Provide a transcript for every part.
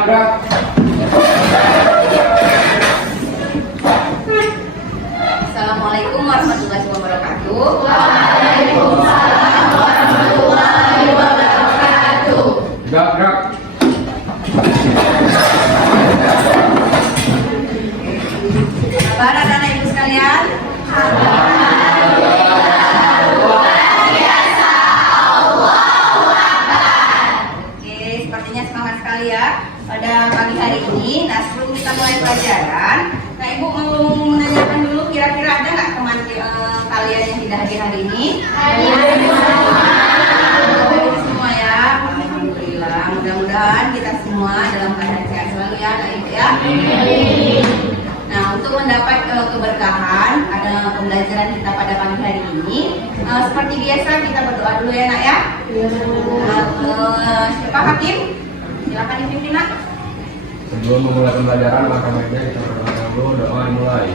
Gerak. Assalamualaikum warahmatullahi wabarakatuh. Waalaikumsalam warahmatullahi wabarakatuh. Gerak. Kabar anak-anak ibu sekalian? Oke, sepertinya semangat sekali ya pada pagi hari ini. Nah, sebelum kita mulai pelajaran, nah ibu mau menanyakan dulu kira-kira ada nggak teman kalian yang tidak hadir hari ini? Hadir semua ya. Alhamdulillah. Mudah-mudahan kita semua dalam keadaan sehat selalu ya, anak ibu ya. Nah, untuk mendapat keberkahan ada pembelajaran kita pada pagi hari ini. Seperti biasa kita berdoa dulu ya nak ya. Siapa Hakim? Silakan dipimpin nak. Sebelum memulai pembelajaran, maka baiknya kita berdoa dulu. Doa dimulai.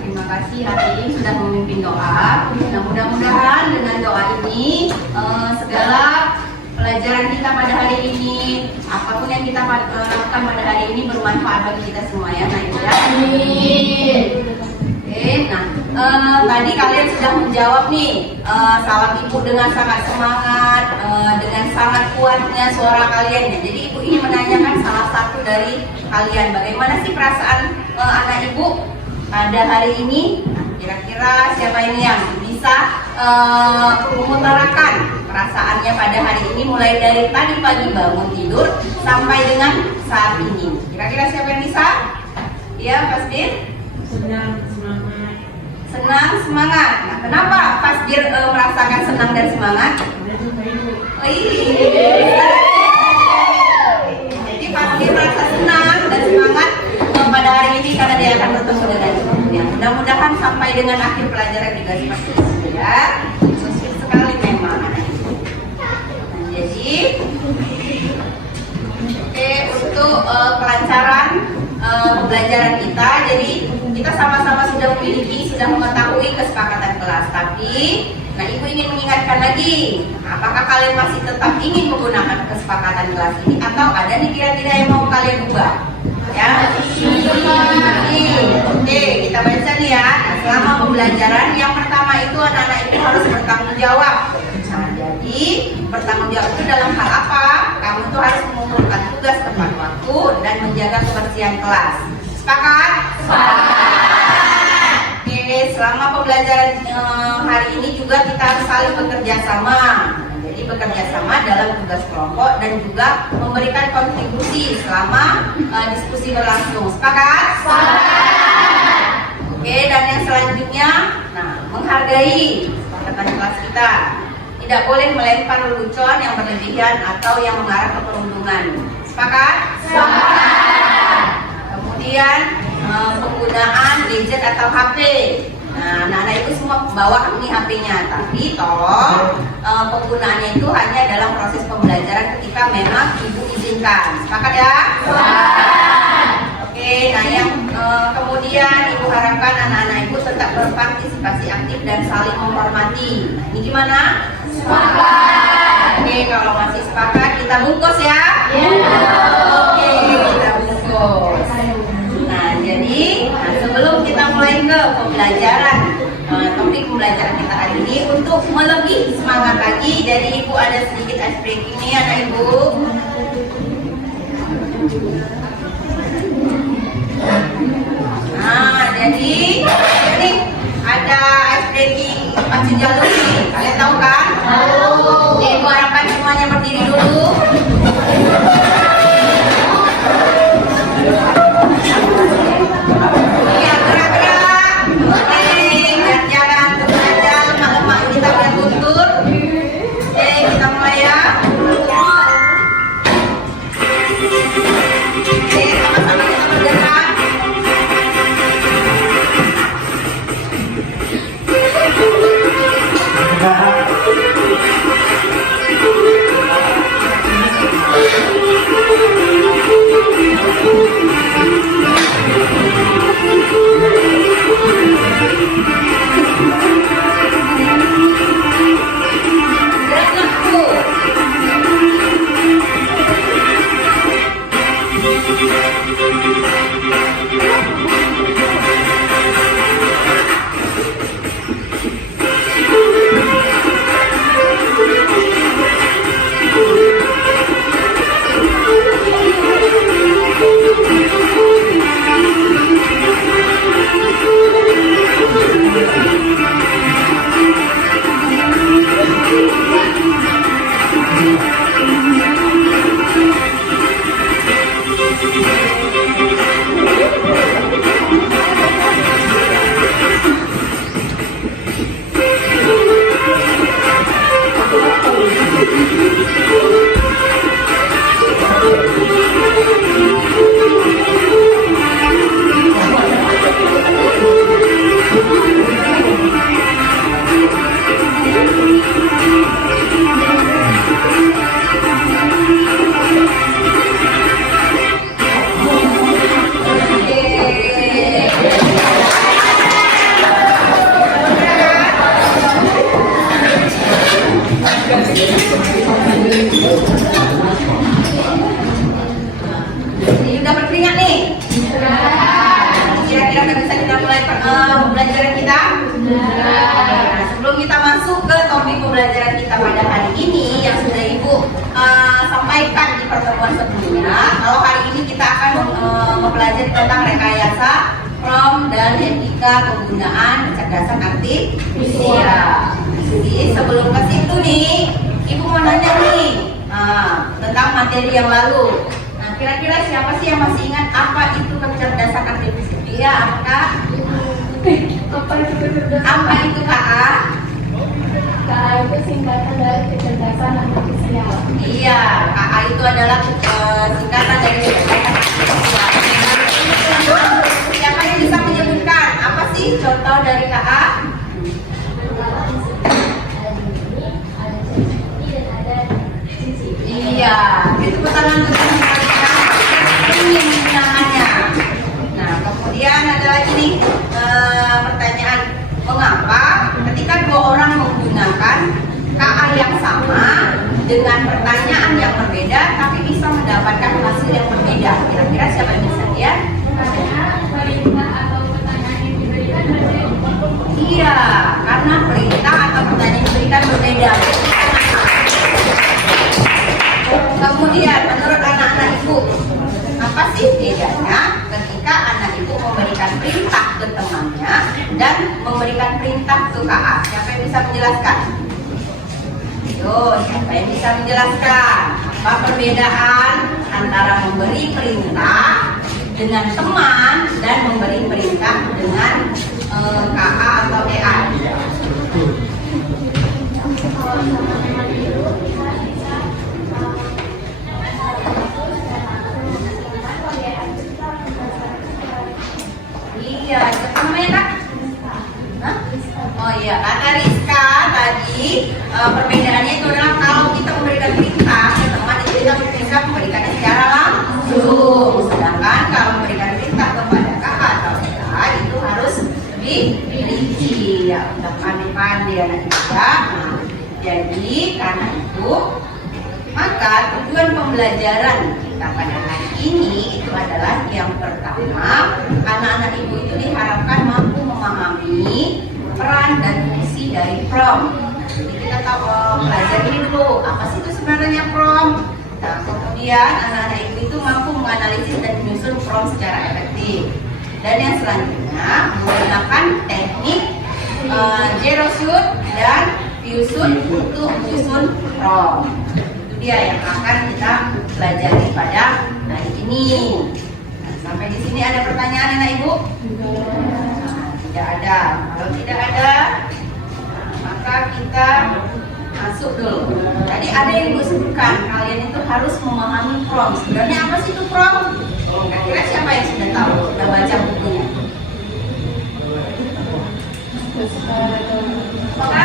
Terima kasih Hakim sudah memimpin doa. Nah, mudah-mudahan dengan doa ini segala pelajaran kita pada hari ini, apapun yang kita lakukan pada hari ini bermanfaat bagi kita semua ya, nah ibu ya. Oke, nah tadi kalian sudah menjawab nih salam ibu dengan sangat semangat, dengan sangat kuatnya suara kalian ya. Jadi ibu ingin menanyakan salah satu dari kalian, bagaimana sih perasaan anak ibu pada hari ini? Kira-kira siapa ini yang bisa mengutarakan perasaannya pada hari ini mulai dari tadi pagi bangun tidur sampai dengan saat ini? Kira-kira siapa yang bisa? Ya, Fasdir? Senang, semangat. Nah, kenapa Fasdir merasakan senang dan semangat? Oh, iya. Jadi Fasdir merasa senang dan semangat pada hari ini karena dia akan bertemu dengan ibunya. Mudah-mudahan sampai dengan akhir pelajaran juga seperti itu ya. Sukses sekali memang anak ibu. Nah, jadi oke, untuk kelancaran pembelajaran kita, jadi kita sama-sama sudah mengetahui kesepakatan kelas. Tapi, nah ibu ingin mengingatkan lagi, apakah kalian masih tetap ingin menggunakan kesepakatan kelas ini atau ada nih kira-kira yang mau kalian ubah? Ya, oke, kita baca nih ya. Nah, selama pembelajaran yang pertama itu anak-anak itu harus bertanggung jawab. Nah, jadi bertanggung jawab itu dalam hal apa? Kamu tuh harus mengumpulkan tugas tepat waktu dan menjaga kebersihan kelas. Sepakat? Oke, selama pembelajaran hari ini juga kita harus saling bekerja sama. Jadi bekerja sama dalam tugas kelompok dan juga memberikan kontribusi selama diskusi berlangsung. Sepakat? Oke, dan yang selanjutnya, nah, menghargai kesepakatan kelas kita. Tidak boleh melempar lelucon yang berlebihan atau yang mengarah ke perundungan. Sepakat? Kemudian penggunaan gadget atau HP. Nah, anak-anak itu semua bawa ini HP-nya, tapi tolong penggunaannya itu hanya dalam proses pembelajaran ketika memang ibu izinkan. Sepakat ya? Oke, nah yang kemudian ibu harapkan anak-anak ibu tetap berpartisipasi aktif dan saling menghormati. Nah, ini gimana? Sepakat. Oke, kalau masih sepakat kita bungkus ya. Oke, kita bungkus. Nah, jadi sebelum kita mulai ke pembelajaran, topik pembelajaran kita hari ini, untuk melebih semangat lagi, dari ibu ada sedikit ice breaking nih anak ibu. Nah, jadi ini ada ice breaking pacu jalur nih, kalian tahu kan? Tahu. Ibu harapkan semuanya berdiri dulu. Iya, gerak-gerak. Ini udah berkeringat nih. Kira-kira udah bisa kita mulai pembelajaran kita? Nah, sebelum kita masuk ke topik pembelajaran kita pada hari ini yang sudah Ibu sampaikan di pertemuan sebelumnya, kalau hari ini kita akan mempelajari tentang rekayasa prom dan etika penggunaan kecerdasan artifisial. Jadi sebelum ke situ nih, Ibu mau nanya nih tentang materi yang lalu. Nah, kira-kira siapa sih yang masih ingat apa itu kecerdasan artifisial? Iya, Kak. Apa itu Kak? KA itu singkatan dari kecerdasan artifisial. Iya, KA itu adalah singkatan dari kecerdasan artifisial. Siapa yang bisa menyebutkan apa sih contoh dari KA? Iya, itu tangan untuk ini namanya. Nah, kemudian ada lagi nih pertanyaan, mengapa ketika dua orang menggunakan KA yang sama dengan pertanyaan yang berbeda tapi bisa mendapatkan hasil yang berbeda? Kira-kira siapa yang bisa lihat? Karena perintah atau pertanyaan yang diberikan berbeda. Iya, karena perintah atau pertanyaan yang diberikan berbeda. Kemudian menurut anak-anak Ibu, apa sih bedanya ketika anak Ibu memberikan perintah ke temannya dan memberikan perintah ke KA? Siapa yang bisa menjelaskan? Yo, siapa yang bisa menjelaskan apa perbedaan antara memberi perintah dengan teman dan memberi perintah dengan KA atau EA? Iya, siapa namanya Kak? Hah? Oh iya, kata Rizka tadi perbedaannya itu adalah kalau kita memberikan perintah ke teman itu kita bisa memberikannya secara langsung, sedangkan kalau memberikan perintah kepada kakak atau kita itu harus lebih rinci ya, untuk pandai-pandai anak kita. Nah, jadi karena itu maka tujuan pembelajaran kita pada hari ini itu adalah yang pertama, anak-anak Ibu itu diharapkan mampu memahami peran dan fungsi dari prom. Jadi kita tahu belajar ini dulu, apa sih itu sebenarnya prom? Nah, kemudian anak-anak Ibu itu mampu menganalisis dan menyusun prom secara efektif. Dan yang selanjutnya menggunakan teknik zero shoot dan few shoot untuk menyusun prom. Dia yang akan kita pelajari pada hari ini. Nah, sampai di sini ada pertanyaan anak Ibu? Nah, tidak ada. Kalau tidak ada, maka kita masuk dulu. Tadi ada yang Ibu sebutkan, kalian itu harus memahami prom. Sebenarnya apa sih itu prom? Kira-kira siapa yang sudah tahu? Sudah baca bukunya? Maka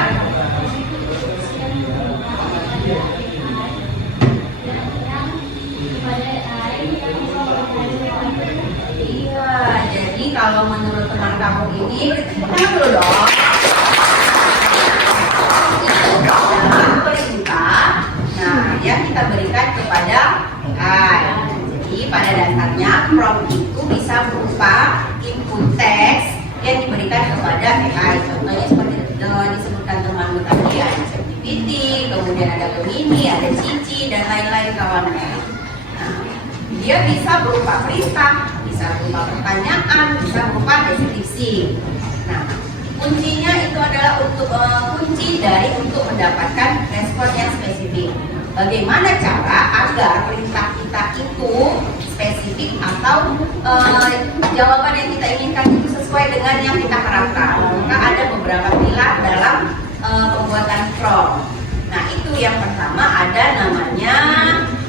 iya, jadi kalau menurut teman kamu ini, kita dulu dong. Itu adalah perintah, nah yang kita berikan kepada AI. Jadi pada dasarnya prompt itu bisa berupa input teks yang diberikan kepada AI. Contohnya seperti disebutkan temanmu tadi, ada ChatGPT, kemudian ada Gemini, ada Cici dan lain-lain kawannya. Dia bisa berupa perintah, bisa berupa pertanyaan, bisa berupa deskripsi. Nah, kuncinya itu adalah kunci dari untuk mendapatkan respon yang spesifik. Bagaimana cara agar perintah kita itu spesifik atau jawaban yang kita inginkan itu sesuai dengan yang kita harapkan? Maka ada beberapa pilar dalam pembuatan prompt. Nah, itu yang pertama ada namanya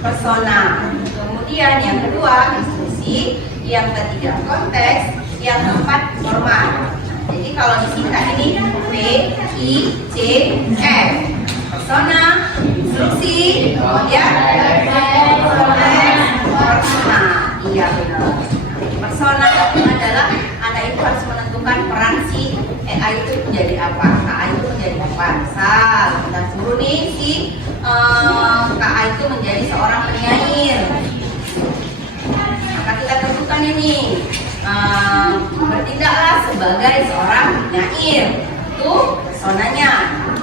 persona. Kemudian yang kedua instruksi, yang ketiga konteks, yang keempat format. Nah, jadi kalau disingkat ini P, I, C, F. Persona, instruksi, kemudian konteks, persona. Iya benar. Persona itu adalah anak itu harus menentukan peran si AI itu menjadi apa. AI itu menjadi 4. Misal kita suruh nih si KA itu menjadi seorang penyair. Maka kita tentukan ini bertindaklah sebagai seorang penyair. Itu personanya.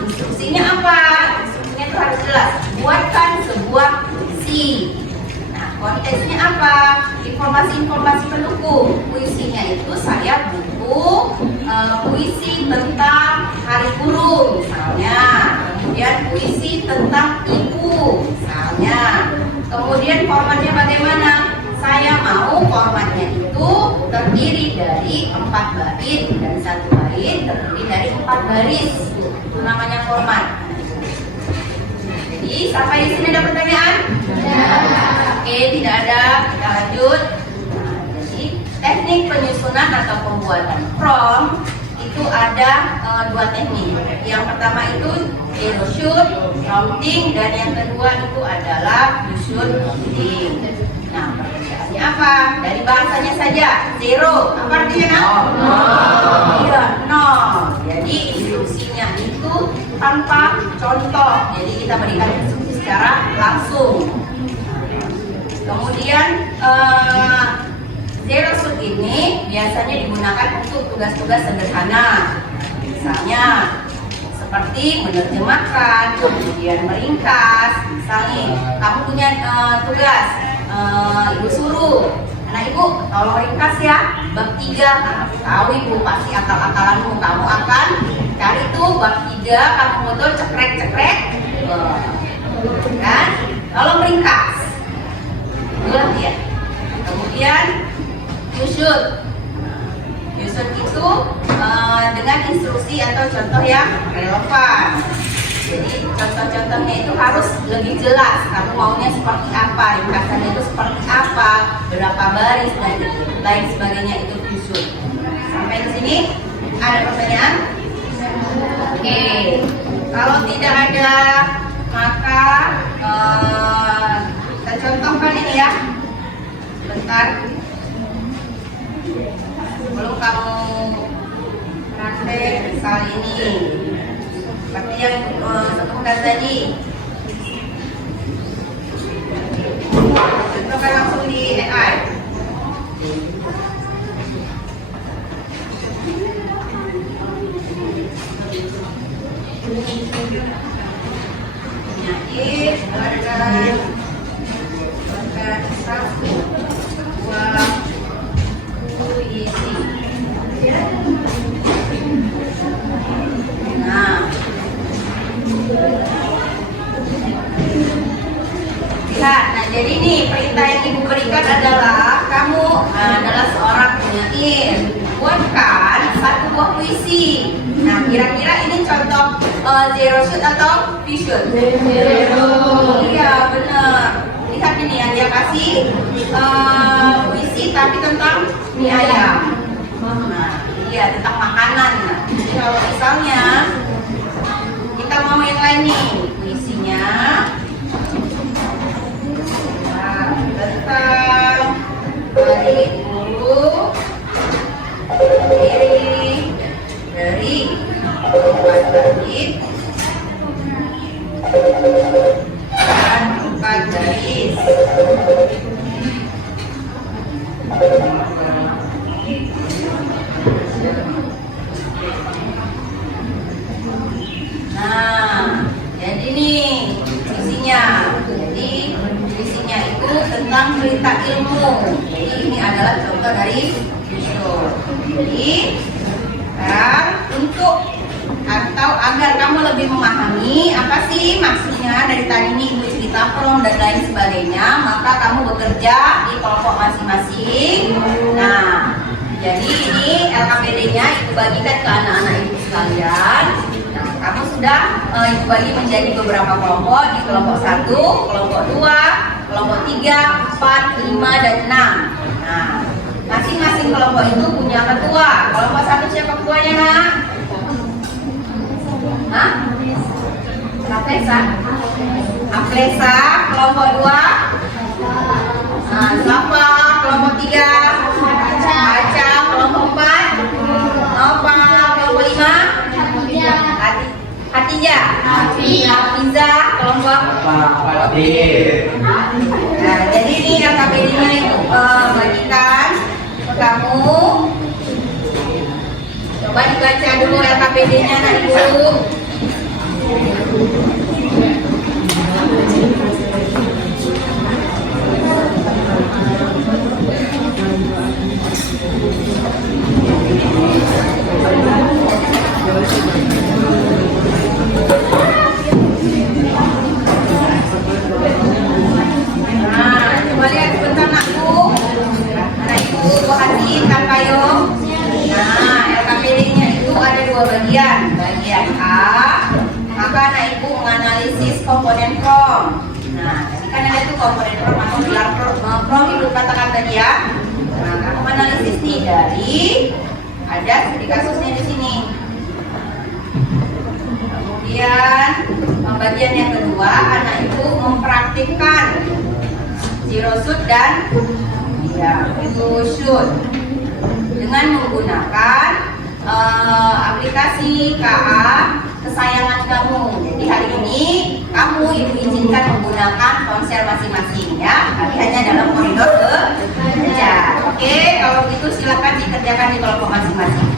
Instruksinya apa? Instruksinya itu harus jelas. Buatkan sebuah puisi. Nah, konteksnya apa? Informasi-informasi pendukung. Puisinya itu saya butuh puisi tentang hari guru misalnya. Kemudian puisi tentang ibu misalnya. Kemudian formatnya bagaimana? Saya mau formatnya itu terdiri dari 4 bait dan 1 bait terdiri dari 4 baris. Itu namanya format. Jadi sampai di sini ada pertanyaan? Oke, tidak ada. Kita lanjut. Jadi teknik penyusunan atau pembuatan prompt itu ada 2 teknik. Yang pertama itu zero shoot, prompting, dan yang kedua itu adalah you should prompting. Nah, perbedaannya apa? Dari bahasanya saja, zero, apa artinya? Iya, nol. Jadi instruksinya itu tanpa contoh. Jadi kita berikan instruksi secara langsung. Kemudian zero shoot ini biasanya digunakan untuk tugas-tugas sederhana. Misalnya seperti menerjemahkan, kemudian meringkas. Misalnya kamu punya tugas, ibu suruh, anak ibu tolong ringkas ya bab 3. Nah, tahu ibu pasti akal-akalanmu, kamu akan cari tuh bab 3, kamu foto cekrek-cekrek, kan? Tolong ringkas. Ya. Kemudian you should itu dengan instruksi atau contoh yang relevan. Jadi contoh-contohnya itu harus lebih jelas. Kamu maunya seperti apa, ringkasannya itu seperti apa, berapa baris dan lain sebagainya, itu you should. Sampai di sini ada pertanyaan? Oke. Kalau tidak ada maka kita contohkan ini ya. Bentar. Sebelum kamu praktek kali ini, seperti yang sebutkan tadi, contohkan langsung di AI. Penyakit, bahkan satu, dua, puisi. Nah, lihat. Nah, jadi nih perintah yang ibu berikan adalah kamu adalah seorang penyair, buatkan 1 buah puisi. Nah, kira-kira ini contoh zero shoot atau fish shoot? Zero. Iya, benar. Lihat ini yang dia kasih puisi tapi tentang mie ayam. Nah, iya, tentang makanan. Nah, jadi kalau misalnya kita mau yang lain nih, puisinya tentang hari guru, terdiri dari 4 bait dan 4 baris. Nah, jadi nih puisinya. Jadi puisinya itu tentang cerita ilmu. Jadi ini adalah contoh dari Yusuf. Jadi sekarang untuk atau agar kamu lebih memahami apa sih maksudnya dari tadi ini ibu cerita prompt dan lain sebagainya, maka kamu bekerja di kelompok masing-masing. Nah, jadi ini LKPD-nya ibu bagikan ke anak-anak ibu sekalian. Nah, kamu sudah ibu bagi menjadi beberapa kelompok, di kelompok 1, kelompok 2, kelompok 3, 4, 5, dan 6. Nah, masing-masing kelompok itu punya ketua. Kelompok 1 siapa ketuanya, Nak? Hah? Aplesa? Aplesa. Kelompok 2? Nah, siapa? Kelompok 3? Aca. Kelompok 4? Nova. Kelompok 5? Hafizah. Hafizah kelompok. Nah, jadi ini LKPD-nya itu bagikan ke kamu. Coba dibaca dulu LKPD-nya anak ibu. Nah, coba lihat sebentar nakku. Anak ibu perhatikan payung. Nah, LKPD-nya itu ada dua bagian. Bagian A, maka anak ibu menganalisis komponen prom. Nah, tadi kan ada tuh komponen prom atau pilar prom ibu katakan tadi ya. Nah, kamu analisis nih dari ada studi kasusnya di sini. Kemudian bagian yang kedua, anak ibu mempraktikkan zero shoot dan blue shoot dengan menggunakan aplikasi KA kesayangan kamu. Jadi hari ini kamu ibu izinkan menggunakan ponsel masing-masing ya, tapi hanya dalam koridor kerja. Oke, kalau gitu silakan dikerjakan di kelompok masing-masing.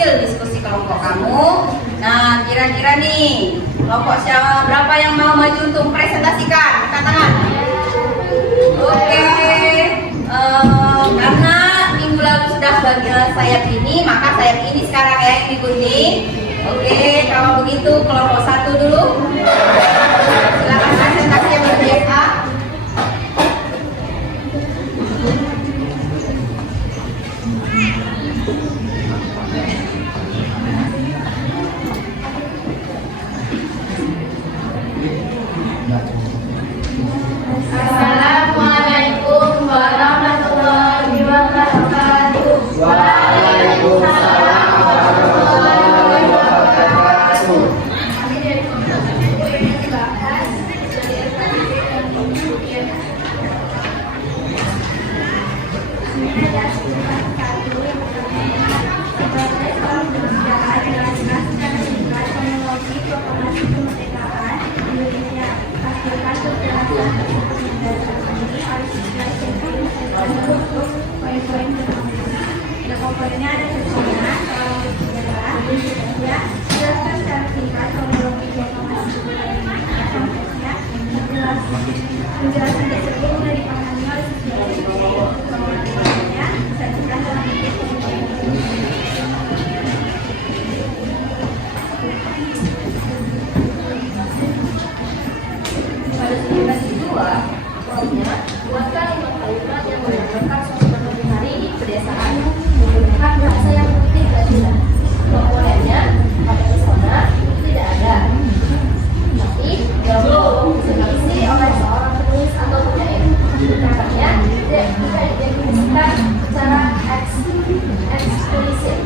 hasil diskusi kelompok kamu. Nah, kira-kira nih, kelompok siapa berapa yang mau maju untuk presentasikan? Angkat tangan. Oke, karena minggu lalu sudah bagian sayap ini, maka sayap ini sekarang ya yang digunting. Oke, kalau begitu kelompok 1 dulu. Silakan presentasi yang berbeda. Assalamualaikum warahmatullahi wabarakatuh. Waalaikumsalam warahmatullahi wabarakatuh. Kami dari Komunitas yang dibahas dari SKPD dan kemudian ada satu yang pertama sebagai seorang bersejarah adalah jelaskan singkat kronologi proklamasi kemerdekaan Indonesia. Pastikan kejelasan ini harus dijelaskan untuk poin-poin pertama. Nah, komponennya ada sesuatu kalau bersejarah ya. Jelaskan secara singkat kronologi proklamasi kemerdekaan konteksnya. Penjelasan tersebut sudah dipahami oleh siswa. Kemudiannya sajikan dalam pada sinimas kedua, pokoknya buatkan 5 kalimat yang menggambarkan suasana hari di pedesaan menggunakan bahasa yang putih dan jelas. Komponennya pada pesona itu tidak ada, tapi dialog diisi oleh seorang penulis atau penyair. Makanya tidak bisa didefinisikan secara eksplisit.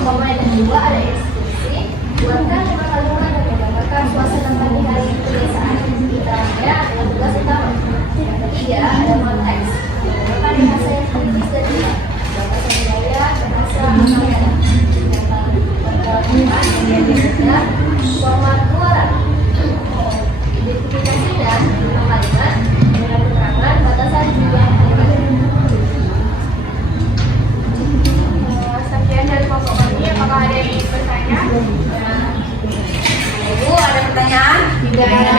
Komponen kedua ada eksplisit. Buatkan 5 kalimat yang menggambarkan suasana pagi hari di pedesaan. Misalnya ada tugas utama. Yang ketiga ada konteks. Menggunakan bahasa yang kritis dan jelas. Bahasa budaya, bahasa masyarakat. Yang ketiga format keluaran. Identifikasinya 5 kalimat dengan keterangan batasan jumlah kalimat. Sekian dari kelompok kami. Apakah ada yang ingin bertanya? Ibu, ada pertanyaan? Tidak ada.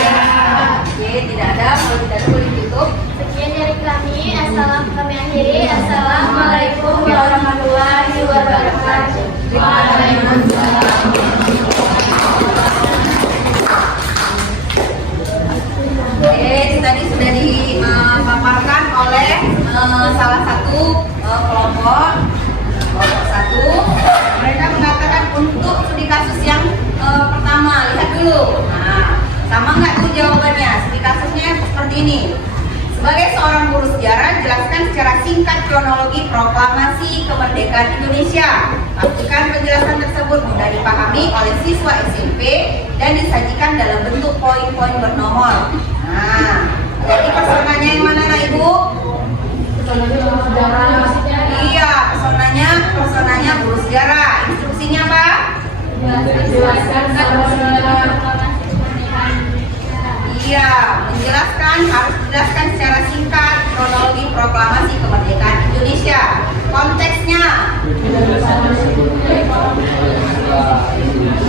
Oke, tidak ada. Kalau tidak ada boleh ditutup. Sekian dari kami. Kami akhiri. Assalamualaikum warahmatullahi wabarakatuh. Waalaikumsalam. Oke, tadi sudah dipaparkan oleh salah satu kelompok 1. Mereka mengatakan untuk studi kasus yang pertama, lihat dulu. Nah, sama nggak tuh jawabannya? Studi kasusnya seperti ini. Sebagai seorang guru sejarah, jelaskan secara singkat kronologi proklamasi kemerdekaan Indonesia. Pastikan penjelasan tersebut mudah dipahami oleh siswa SMP dan disajikan dalam bentuk poin-poin bernomor. Nah, jadi personanya yang mana, Nak Ibu? Iya, personanya guru sejarah. Instruksinya apa? Jelaskan Iya, menjelaskan, harus dijelaskan secara singkat kronologi proklamasi kemerdekaan Indonesia. Konteksnya.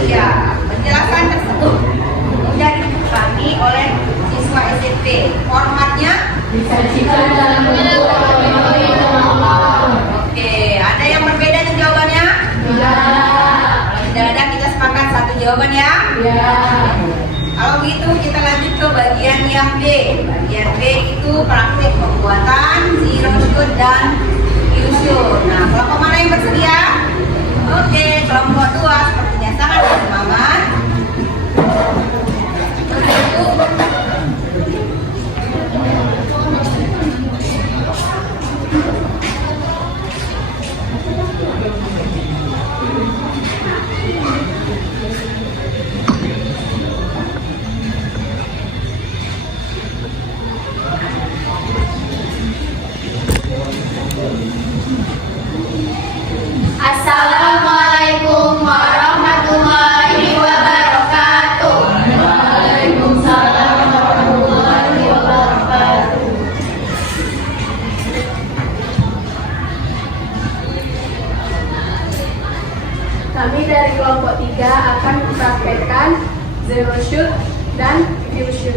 Iya, penjelasan tersebut mudah dipahami oleh siswa SMP. Formatnya disajikan dalam bentuk oke, ada yang berbeda nih jawabannya? Kalau tidak ada, kita sepakat satu jawaban ya? Kalau gitu kita lanjut ke bagian yang B. Bagian B itu praktik pembuatan zero shoot dan Q-shoot. Nah, kelompok mana yang bersedia? Oke, kelompok 2 sepertinya sangat bersemangat. Assalamualaikum warahmatullahi wabarakatuh. Waalaikumsalam warahmatullahi wabarakatuh. dari kelompok 3 akan mempraktekkan zero shoot dan view shoot.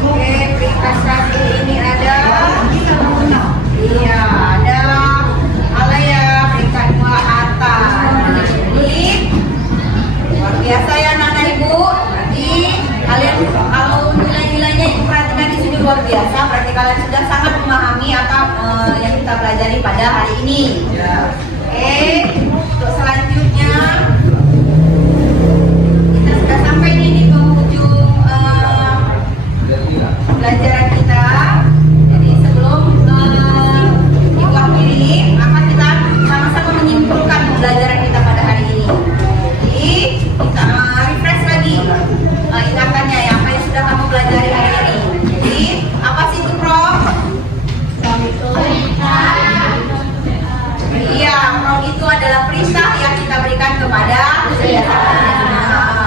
Oke, prestasi ini ada. Iya, ada Alaya peringkat 2 atas. Jadi luar biasa ya anak-anak ibu. Jadi kalian kalau nilai-nilainya itu perhatikan di sini luar biasa. Berarti kalian sudah sangat memahami apa yang kita pelajari pada hari ini. Oke, untuk selanjutnya kita sudah sampai nih di penghujung pelajaran kita. Jadi sebelum ibu akhiri, maka kita sama-sama menyimpulkan pembelajaran kita pada hari ini. Jadi kita refresh lagi ingatannya ya apa yang sudah kamu pelajari hari ini. Jadi apa sih itu Prof? Iya, Prof itu adalah perintah yang kita berikan kepada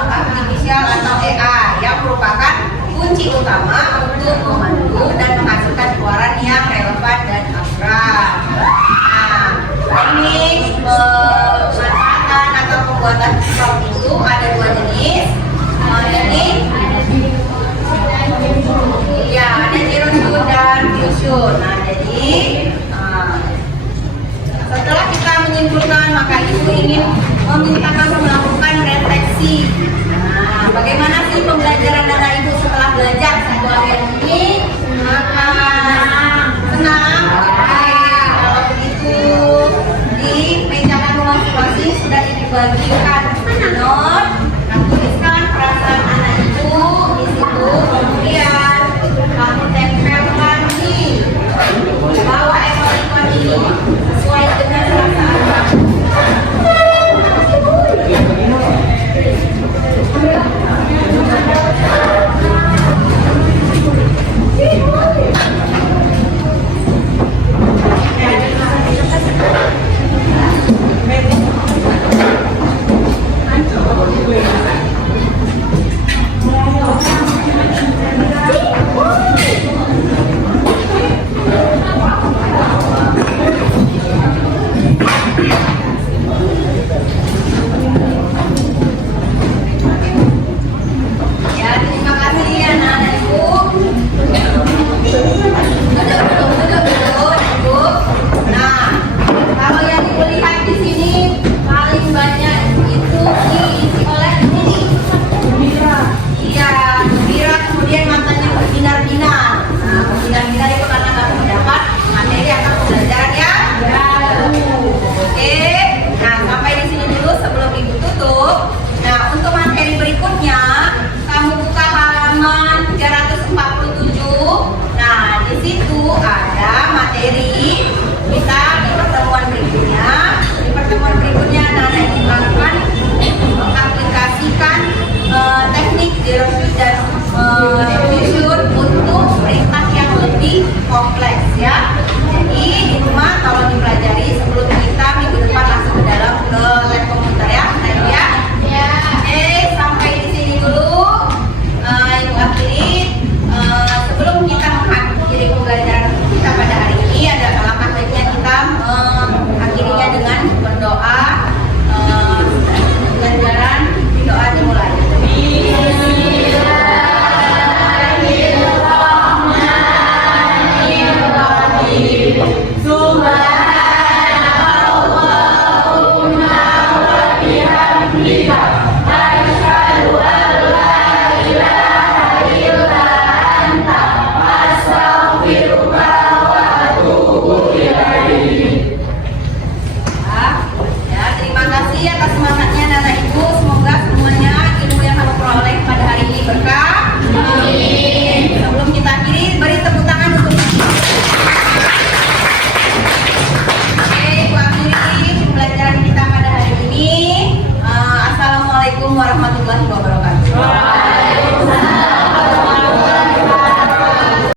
artificial atau AI yang merupakan kunci utama untuk memandu dan menghasilkan keluaran yang relevan dan akurat. Nah, teknik pemanfaatan atau pembuatan prompt itu ada 2 jenis. Teknik ya ada zero tune dan fusion. Nah, jadi setelah kita menyimpulkan, maka ibu ingin meminta kamu melakukan refleksi. Nah, bagaimana sih pembelajaran anak ibu setelah belajar sebuah ini? Maka senang. Oke, kalau begitu di meja kamu masing-masing sudah dibagikan not. Tuliskan perasaan anak ibu di situ. Kemudian kamu tempelkan di bawah ekor ini sesuai dengan perasaan kamu. Ya, terima kasih anak-anak ibu. Duduk, ibu. Nah, kalau yang ibu lihat di sini paling banyak itu diisi oleh ini. Iya, gembira, kemudian matanya berbinar-binar. Nah, berbinar-binar itu karena kamu mendapat materi atau pembelajaran ya. Oke, nah sampai di sini dulu sebelum ibu tutup. Nah, untuk materi berikutnya kamu buka halaman 347. Nah, di situ ada materi kita di pertemuan berikutnya. Di pertemuan berikutnya anak-anak ibu akan mengaplikasikan teknik zero tune dan fusion untuk perintah yang lebih kompleks ya. Jadi di rumah kalau dipelajari sebelum kita minggu depan langsung ke dalam ke lab komputer ya, ya. Oke, sampai di sini dulu. Ibu akhiri sebelum kita mengakhiri pembelajaran kita pada hari ini ada alangkah baiknya kita mengakhirinya dengan berdoa. Pembelajaran doa dimulai. Ya, terima kasih atas